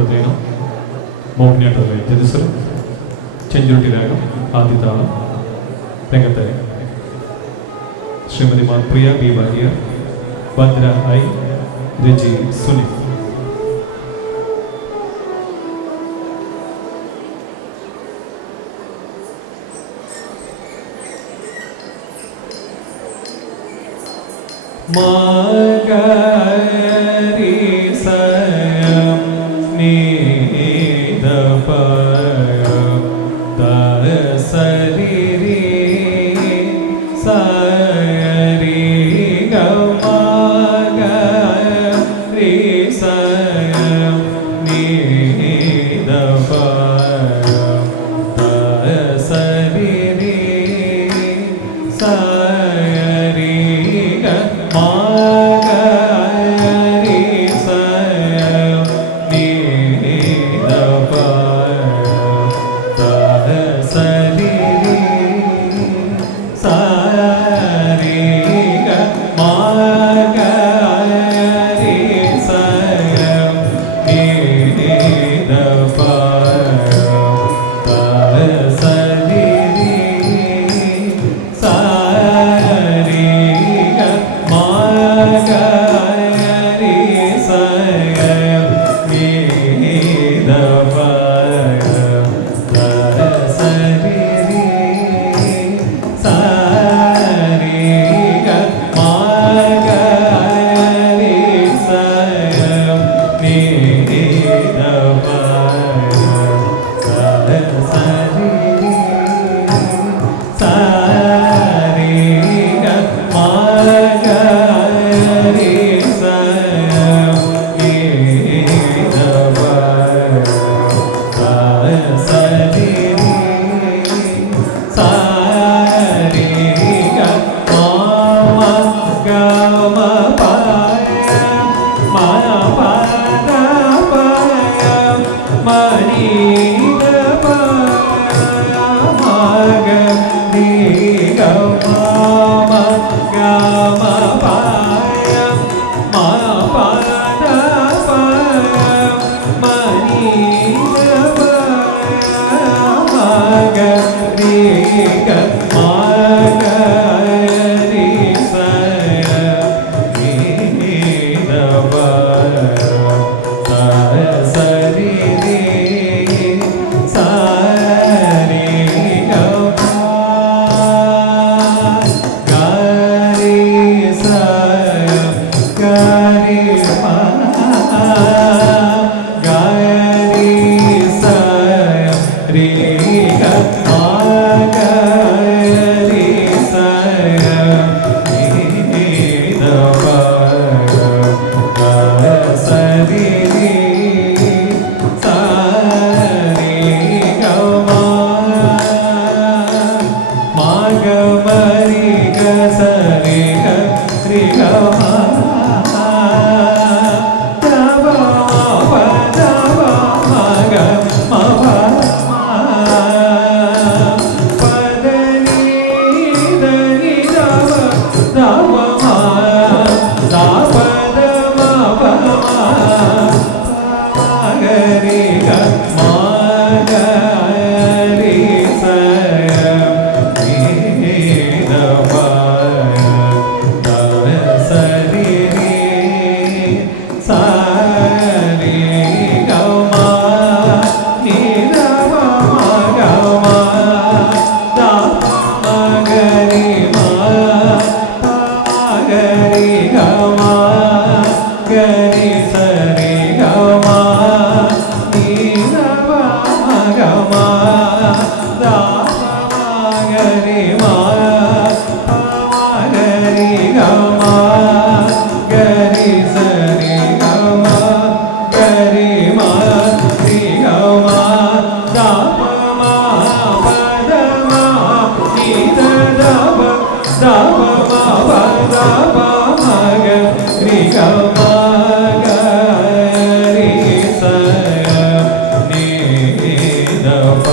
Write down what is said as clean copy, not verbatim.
കൃതേനം മോഹിനിയാട്ടത്തിലെ ജതിസ്വരം ചെഞ്ചുരുട്ടി രാഗം ആദ്യതാളം രംഗത്തെ ശ്രീമതിമാർ പ്രിയ B വാര്യ Bhadra I രജി സുനിൽ. മകരി സയം നീദപ ദസരി സരി ഗമഗരി സയം നീദപ ദസരി സരി മകരി സയം നീദപ ദസരി സരി മകരി സയം നീദപ ദസരി സരി മകരി സയം നീദപ ദസരി സരി മകരി സയം നീദപ ദസരി സരി മകരി സയം നീദപ ദസരി സരി മമ ഗമ പയ മന പദ പയ മരീദ പയ മഗരി ഗമ ഗമ പയ മന പദ പയ മരീദ പയ മഗരി മഗരി സയം നീദപ ദസരി സരി ഗരി സയം ഗരി ഗരി സയം രി മഗരി സയം നീദപ ദസരി സരി മഗമരി ഗസരി ശ്രീ ഗമ ദവ ദവ മഗ മഭ പദനി ധനി ദവ ദവ ദപദ മഭ മഗരി മഗരി സയം നീദപ ദസരി സരി ഗമ നീദപ മഗമ ദപ മഗരി മഗരി ഗമ ഗരി സരി ഗമ നീദപ മഗമ ദപ മഗരി മഗരി ഗമ ഗരി സരി ഗമ ഗരി മരി ഗമ ദപ മ പദ മ നീദ ദപ ദപ മ പദ പ മഗരി ഗമ ഗരി സയം നീദപ